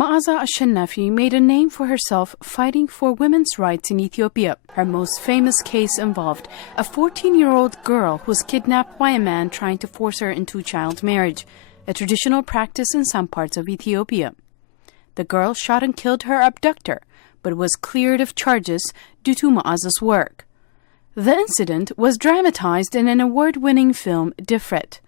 Meaza Ashenafi made a name for herself fighting for women's rights in Ethiopia. Her most famous case involved a 14-year-old girl who was kidnapped by a man trying to force her into child marriage, a traditional practice in some parts of Ethiopia. The girl shot and killed her abductor, but was cleared of charges due to Meaza's work. The incident was dramatized in an award-winning film, Different.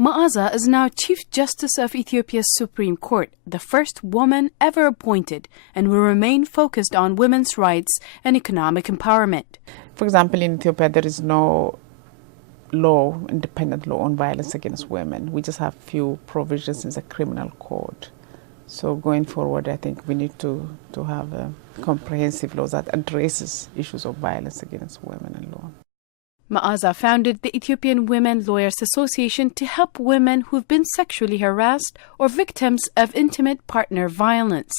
Meaza is now Chief Justice of Ethiopia's Supreme Court, the first woman ever appointed, and will remain focused on women's rights and economic empowerment. For example, in Ethiopia, there is no law, independent law on violence against women. We just have few provisions in the criminal code. So going forward, I think we need to have a comprehensive law that addresses issues of violence against women and law. Meaza founded the Ethiopian Women Lawyers Association to help women who've been sexually harassed or victims of intimate partner violence.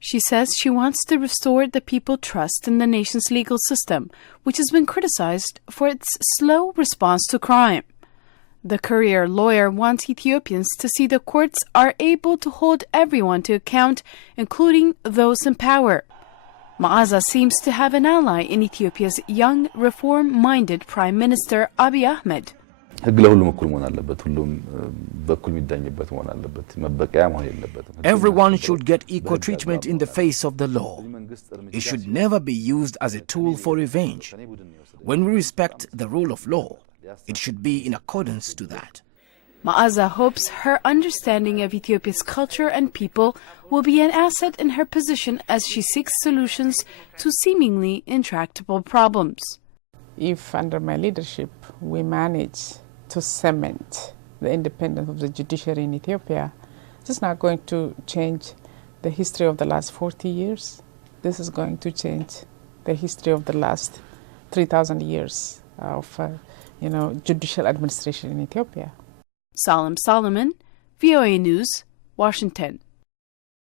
She says she wants to restore the people's trust in the nation's legal system, which has been criticized for its slow response to crime. The career lawyer wants Ethiopians to see the courts are able to hold everyone to account, including those in power. Meaza seems to have an ally in Ethiopia's young, reform-minded Prime Minister Abiy Ahmed. Everyone should get equal treatment in the face of the law. It should never be used as a tool for revenge. When we respect the rule of law, it should be in accordance to that. Meaza hopes her understanding of Ethiopia's culture and people will be an asset in her position as she seeks solutions to seemingly intractable problems. If under my leadership we manage to cement the independence of the judiciary in Ethiopia, this is not going to change the history of the last 40 years. This is going to change the history of the last 3,000 years of judicial administration in Ethiopia. Salem Solomon, VOA News, Washington.